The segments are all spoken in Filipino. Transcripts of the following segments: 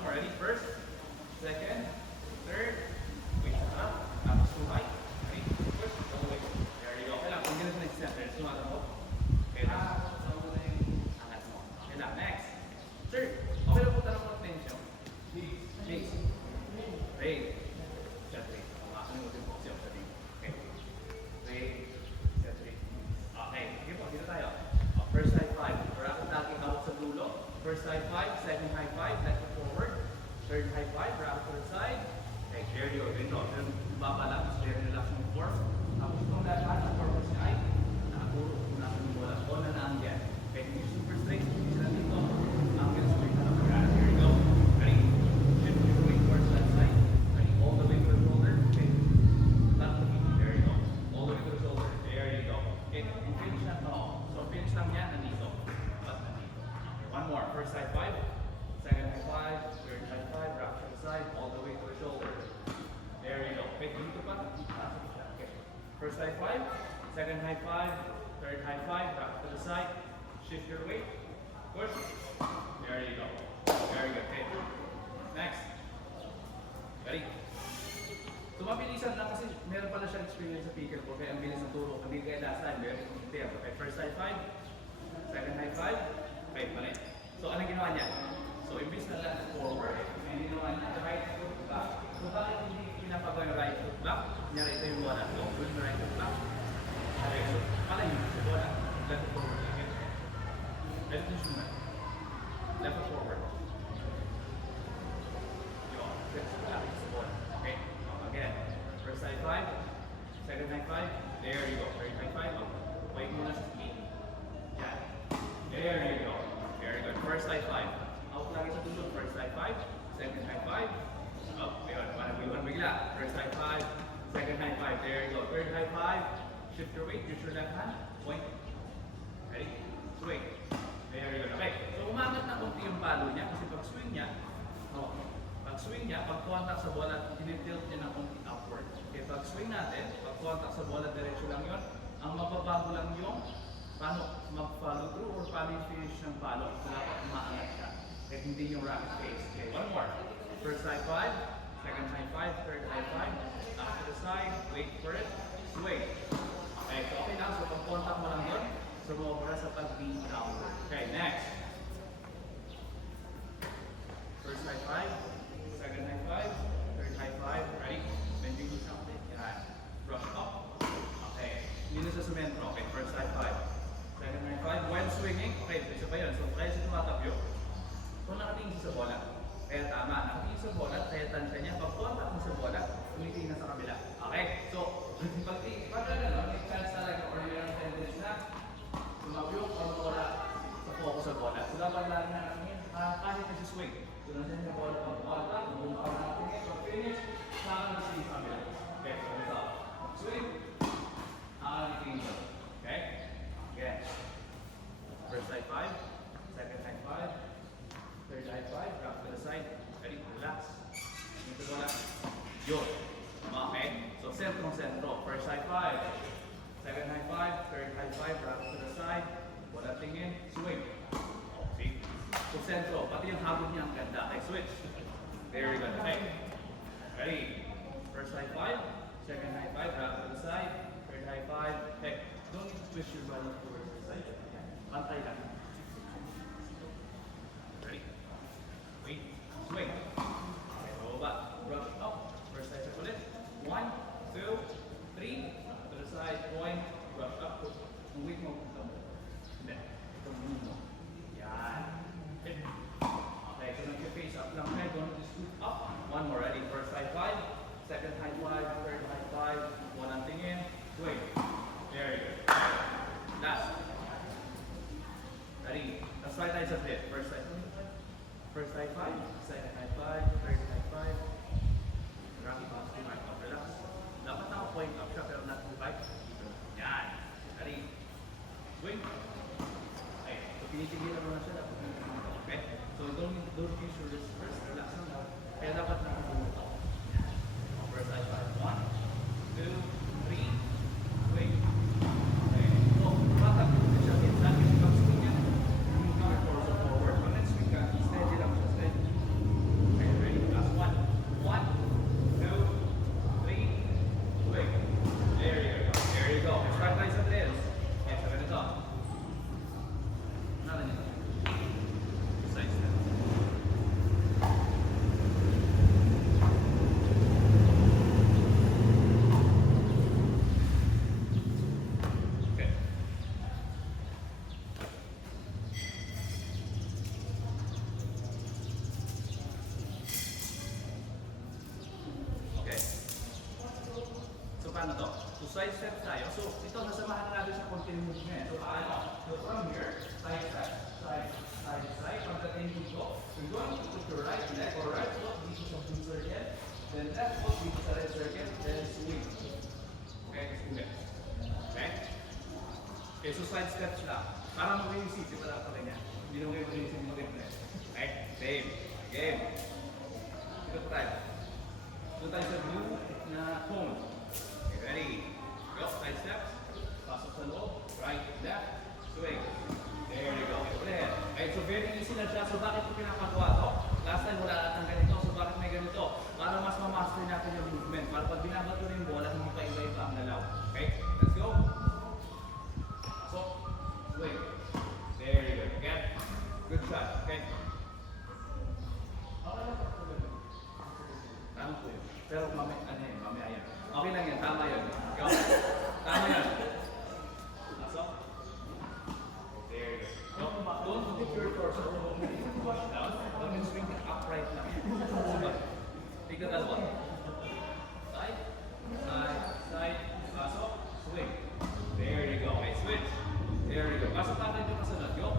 One more. Ready? First, second, third. Wait, up. Tapos too high. Ready? Push. All the way. There you go. Okay lang. Kung gano'n sa next step. There's two other hook. Okay lang. Angat mo. Okay lang. Next. Third. Okay lang po tanong mo tension. Chase. Wait. Set three. Makakalimutin po siya sa three. Okay. Wait. Set three. Okay. Sige po. Dito tayo. First high five. Rapid lagi out sa dulo. First high five. Second high five. Left forward. Third high five. Rapid to the side. Okay. There you go. Ganito. Babalak. Clear relax yung form. Tapos kung lahat ang purpose niya ay nakapuro. Kung natin yung bola. O na naangyan. Okay. Hindi super straight. Hindi sila dito. Angyan straight na lang. Here you go. Ready? Shift your weight towards left side. Ready? All the way to the shoulder. Okay. Not the feet. There you go. All the way to the shoulder. There you go. Okay. And finish lang. So finish lang yan. Nandito. But nandito. One more. First high five. Second high five. Third high five. Wrap to the side. All the way to the shoulder. There you go. Okay. Dito pa. Okay. First high five. Second high five. Third high five. Wrap to the side. Shift your weight. Push. There you go. Very good. Okay. Next. Ready? So mabilisan lang kasi meron pala siyang experience sa pickleball kaya ang bilis ng turo. Hindi kaya last time. Very clear. Okay. First high five. Second high five. Okay. Mali. So anong ginawa niya? So imbis na left forward, hindi ginawa niya right foot back. So bakit hindi pinapagawa yung right foot back? Kunyari ito yung bola. So put the right foot back. Okay. So pala yun sa bola. Left forward. Okay. Left foot muna. Left foot forward. Yun. Left foot back sa bola. Okay. Again. First high five. Second high five. There you go. Third high five. Wait muna sa speed. Yan. There you go. Very good. First high five. Out lagi sa tulog. First high five. Second high five. Up. Ayun. Parang iwan bigla. First high five. Second high five. There you go. Third high five. Shift your weight. Use your left hand. Point. Ready? Swing. Very good. Okay. So umangat na konti yung palo niya kasi pag swing niya, pag swing niya, pag contact sa bola, tinitilt niya ng konti upward. Okay. Pag swing natin, pag contact sa bola, diretso lang yun. Ang mababago lang yung paano mag-follow through or paano yung finish ng palo. Dapat umaangat siya. Kahit hindi yung rapid pace. Okay, one more. First high five, second high five, third high five, up to the side, wait for it, swing. Okay, so okay lang. So pag contact mo lang yun, sumobra sa pag-beat downward. Okay, next. First high five, second high five, third high five, ready? Then you do something. Yan. Brush up. Okay. Hindi na sa sumento. Okay, first high five. Second high five. While swinging, okay, isa pa yun. So, kaya siya tumatapyo. Kung nakatingin siya sa bola, kaya tama. Nakatingin sa bola, kaya tansya niya. Pag contact mo sa bola, tumitingin na sa kabila. Okay? So, pag gano'n, may chance talaga or yung tendency na tumapyo ang bola sa focus sa bola. So, dapat lang na natingin, kahit na si swing. So, nandiyan yung bola pag contact, kung pa natingin, pag finish, saka na sa kabila. Okay, so ito. Swing, nakatingin mo. Okay? Again. First high five, second high five, third high five, wrap to the side. Ready? Relax. Ito bola. Yun. Okay? So, sentro. First high five, second high five, third high five, wrap to the side. Bola tingin, swing. Okay. So, sentro. Pati yung habog niya ang ganda. Okay, switch. Very good. Okay. Ready? First high five, second high five, wrap to the side, third high five. Okay. Don't twist your body towards the side. Pantay lang. Ready? Wait. Swing. Okay, baba. Brush up. First side ulit. 1, 2, 3. To the side. Point. Brush up. Kung wait mo, ito mo. Hindi. Ito mo. Yan. Okay. Okay, so nag-face up lang kayo. Don't just scoot up. One more. Ready? First high five. Second high five. Third high five. One ang tingin. Swing. Very good. Last. side steps tayo. So, ito, nasamahan na natin sa continuing movement. So, paano? So, from here, side step, side, side, side. Pagdating dito, you're going to put your right leg or right foot dito sa blue circle. Then left foot dito sa red circle. Then swing. Okay, swing. Okay? Okay, so side steps lang. Para mag-iisip, ito lang pala niya. Hindi na kayo mag-iisip mo rin. Okay, same. Game. Ito po tayo. Ito tayo sa blue na cone. Okay, ready? Go, side steps. Pasok sa loob. Right, left, swing. There you go. Okay, ulit. Okay, so very easy na siya. So bakit ko pinapagawa to? Last time wala natin ganito. So bakit may ganito? Para mas ma-master natin yung movement. Para pag binabato rin yung bola, hindi pa iba-iba ang galaw. Okay, let's go. So, swing. There you go. Again. Good shot. Okay. Tama po yun. Pero mamaya yan. Okay lang yan. Tama yun. Go. Tama yan. Pasok. There you go. Don't put your torso. Push down. Don't swing it upright lang. Take the dalawa. Side. Side. Side. Pasok. Swing. There you go. Okay, switch. There you go. Pasok natin yung kasunod. Go.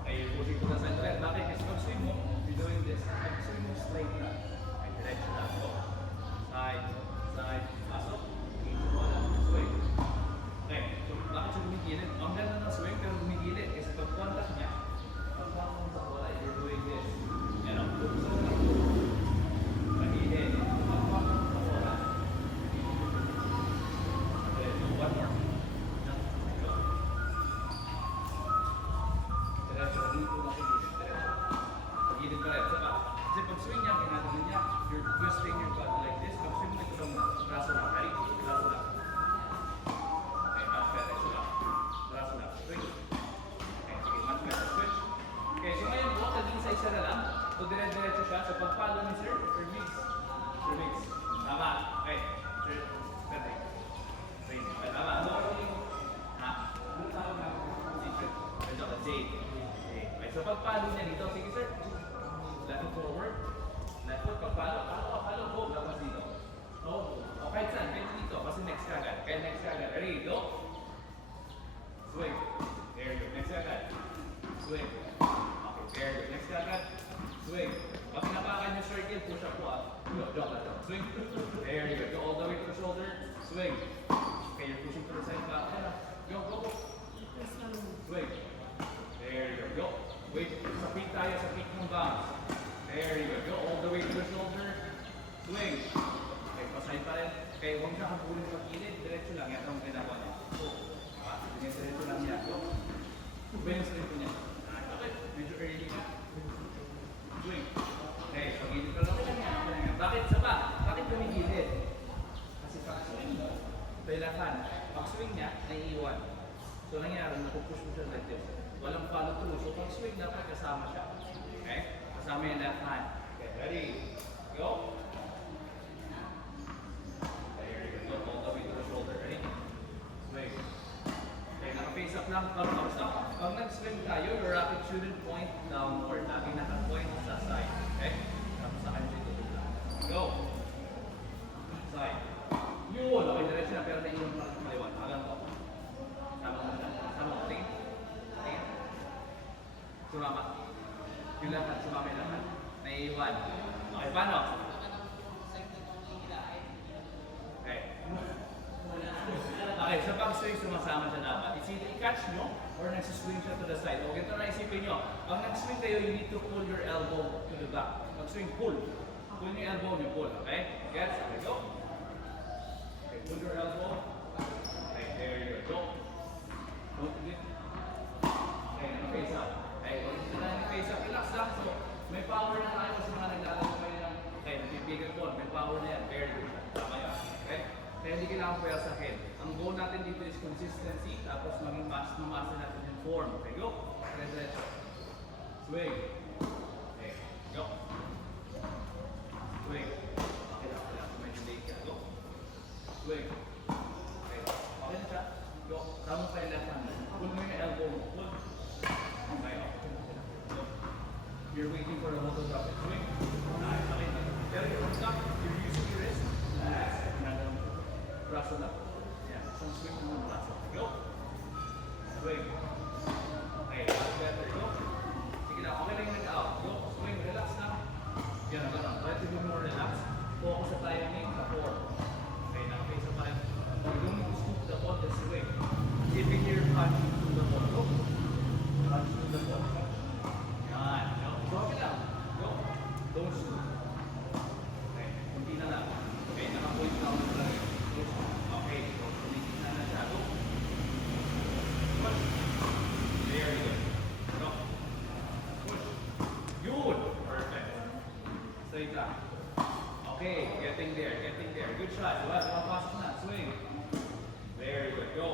Okay, you're pushing to the side ulit. Bakit? Kasi pag-swing mo, you're doing this. Pag-swing mo straight na. Okay, diretso na. Go. Side. Side. Pasok. Swing. Okay, so bakit siya gumigilid? Ang ganda ng swing pero gumigilid. Kasi pag-contact niya, pag-contact sa bola, you're doing this. Yan o. So, mahilid. Pag-contact sa bola. Okay, so one more. Diretso. Dito na sa gilid. Diretso. Pag-gilid pa rin. Saka, kasi pag-swing niya, ginagawa niya, you're twisting your body like this. Pag-swing mo ito lang na. Braso lang. Ready? Braso lang. Okay, much better. Sila. Braso lang. Swing. Okay, sige. Much better. Switch. Okay, so ngayon po, naging isa-isa na lang. So, dire-diretso siya. So, pag-follow ni Sir mix. Sir mix. Tama. Okay. Sir, perfect. Swing. Tama. Ano ka rin? Ha? Ano tawag na? Secret. Medyo ka, Jade. Okay, so pag-follow niya dito. Sige, sir. Left foot forward. Left foot. Pag-follow. Follow. Go. Labas dito. Oh. O, kahit saan. Kahit dito. Kasi next ka agad. Kaya next ka agad. Ready? Go. Swing. There you go. Next ka agad. Swing. Okay, there you go. Next ka agad. Swing. Pag pinapakan yung circle, push up po ah. Swing. There you go. Go all the way to the shoulder. Swing. Okay, you're pushing to the side back. Go. Swing. There you go. Go. Wait. Sa feet tayo. Sa feet ng bounce. There you go. Go all the way to the shoulder. Swing. Okay, pasay pa rin. Okay, huwag siya habulin sa kilid. Diretso lang. Yan ang ginagawa niya. So, diretso lang niya. Go. Iba yung strength niya. Okay, medyo early na. Swing. Okay, pag-gilid ka lang. Bakit? Saba? Bakit kumigilid? Kasi pag-swing mo, kailangan. Pag-swing niya, naiiwan. So, nangyari, napupush mo siya like this. Walang follow through. So, pag-swing, dapat kasama siya. Okay? Kasama yung left hand. Okay, ready? Go. There you go. All the way to the shoulder. Ready? Swing. Okay, naka-face up lang. Pag nag-swing tayo, your racket shouldn't point downward. Lagi naka-point sa side. Okay? Tapos sa kanya ito. Go. Side. Yun. Okay, diretso na. Pero naiiwan pa rin sa maliwan. Hanggang ko. Tama mo na. Tama mo. Tingin. Tingin. Sumama. Yung lahat. Sumama yung lahat. Naiiwan. Okay, paano? Okay. Okay, sa pag-swing, sumasama siya dapat. It's either i-catch nyo or nag-swing siya to the side. O, ganito na isipin nyo. Pag nag-swing kayo, you need to pull your elbow to the back. Pag-swing, pull. Pull yung elbow nyo, pull. Okay? Gets? Okay, go. Okay, pull your elbow. Okay, there you go. Don't forget. Okay, face up. Okay, kung gusto na face up, relax lang. So, may power na tayo kasi mga naglalaro kayo ng, okay, nagbibigan po. May power na yan. Very good. Tama yan. Okay? Kaya hindi kailangan po yung sa head. Ang goal natin dito is consistency, tapos maging master natin yung form. Okay, go. Diretso. Swing. Okay, go. Swing. Okay lang. Medyo late ka. Go. Swing. Okay. Okay na siya. Go. Tama pa yung left hand. Pull mo yung elbow mo. Pull. Okay. Go. You're waiting for the motor drop. Swing. Nice. Okay. Pero yung stop, you're using your wrist. Relax. braso lang. Yan, isang swing ng braso. Go. Swing. Okay, that's better. Go. Sige na, okay lang yung nag-out. Go. Swing, relax na. Yan, gano'n. Try to be more relaxed. Focus sa timing sa 4. Okay, na-okay sa 5. You don't need to scoop the ball and swing. Keeping your punch to the ball. Go. Punch to the ball. Yan. Go. Drop it out. Go. Don't scoop. Okay, kunti na lang. Okay, naka-point down na lang. Okay, so kumitin na siya. Go. Push. Very good. Go. Push. Yun. Perfect. Straight lang. Okay, getting there, getting there. Good shot. Diba? Papasok na. Swing. Very good. Go.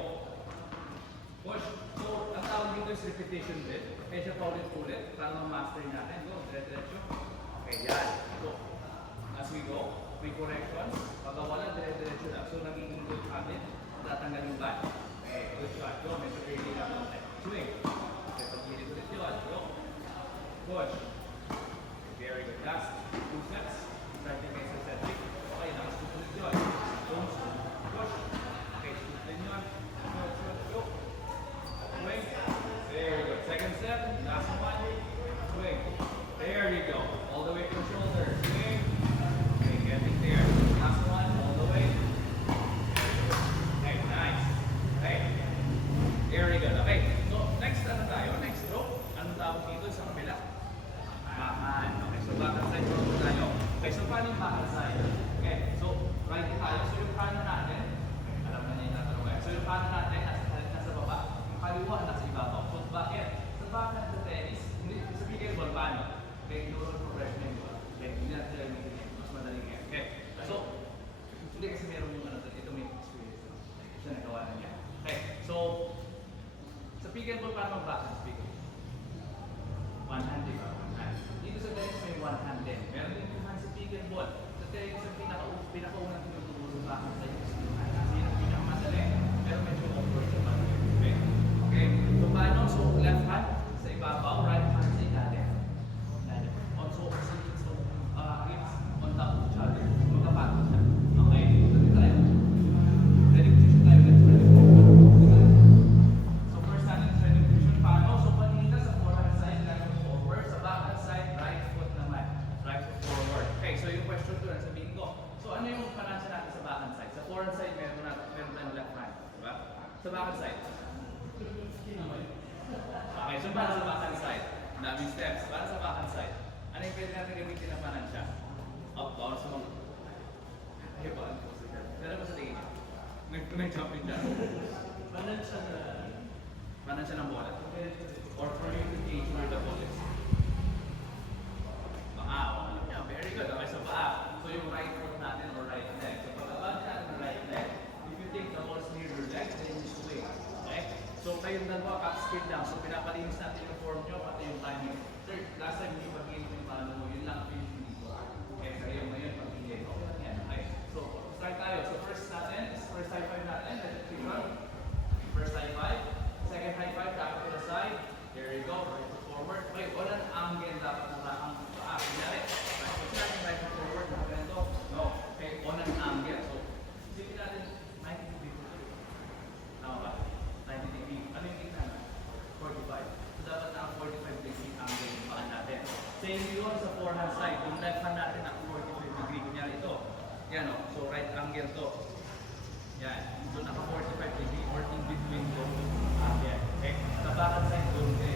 Push. So, ang tawag dito is repetition din. Kaya siya paulit-ulit para ma-master natin. Go. Dire-diretso. Okay, yan. Go. As we go, may corrections. Pag wala, dire-diretso lang. So, nagiging good habit. Tatanggal yung bat. Okay, good shot. Go. Medyo early lang. Swing. Okay, pag-ilit ulit yun. Go. Push. Very good. Last 2 sets. Starting kayo sa set 3. Okay, nakascoop ulit yun. Don't scoop. Push. Okay, scoop din yun. Go. Swing. Very good. Second set. Last one. Swing. There you go. All the way to shoulder. Swing. Okay, getting there. Last one. All the way. Okay, nice. Okay. Very good. Okay. So, next ano tayo? Next stroke. Anong tawag dito sa kabila? Backhand. Okay, so backhand side roll tayo. Okay, so paano yung backhand side? Okay, so right tayo. So yung kanan natin, okay, alam na niya yung tatanong. So yung kanan natin, nasa baba. Yung kaliwa, nasa ibabaw. So bakit? Sa backhand sa tennis, hindi, sa pickleball, paano? Okay, ito ang progression yun, diba? Okay, hindi natin sila yung mas madali nga. Okay, so, hindi kasi meron yung ano, ito may experience. Siya nagawa na niya. Okay, so, sa pickleball, paano ang backhand sa pickleball? One hand, diba? One hand. Dito sa tennis may one hand din. Meron din two hands sa pickleball. Sa tennis ang pinakaunang tinuturo sa backhand sa iyo. Kasi yun ang pinakamadali. Pero medyo awkward sa backhand. Okay? Okay. So paano? So left hand sa ibabaw, right hand sa ilalim. Also, hips on top of each other. Magkapatid siya. Okay? Dito tayo. Ready position tayo. Let's ready. So first hand is ready position. Paano? So panita sa forehand side, left foot forward. Sa backhand side, right foot naman. Right foot forward. Okay, so yung question ko, sabihin ko. So ano yung panansya natin sa backhand side? Sa forehand side, meron tayong left hand. Diba? Sa backhand side. Okay, so para sa backhand side, daming steps. Para sa backhand side, ano yung pwede natin gamitin na panansya? Up, down, sa mga... Ay, ba? Pero ba sa tingin niyo? May jumping dyan. Panansya ng bola. Or for you to gauge where the ball is. Paa, alam niya. Very good. Okay, so paa. So yung right foot natin or right leg. So pag above natin ng right leg, if you think the ball is near your leg, then you swing. Okay? So kayong dalawa, cut speed lang. So pinapalinis natin yung form nyo, pati yung timing. Third, last time hindi pag-inis yung paano mo, yun lang ang finishing dito. Okay, so yung ngayon, pag-inis. Okay lang yan. Okay. So, start tayo. So first natin, first high five natin, repetition. First high five. Second high five, back to the side. There you go, right foot forward. Okay, walang angle dapat na ang paa. Kunyari, right foot natin, right foot forward, ganito. No. Okay, walang angle. So, isipin natin, 90 degree. Tama ba? 90 degree. Ano yung tignan na? 45. So, dapat na 45 degree angle yung paa natin. Same yun sa forehand side. Yung left hand natin na 45 degree. Kunyari ito. Yan o. So, right angle to. Yan. So, naka 45 degree or in between those angle. Okay? Sa backhand side, doon din.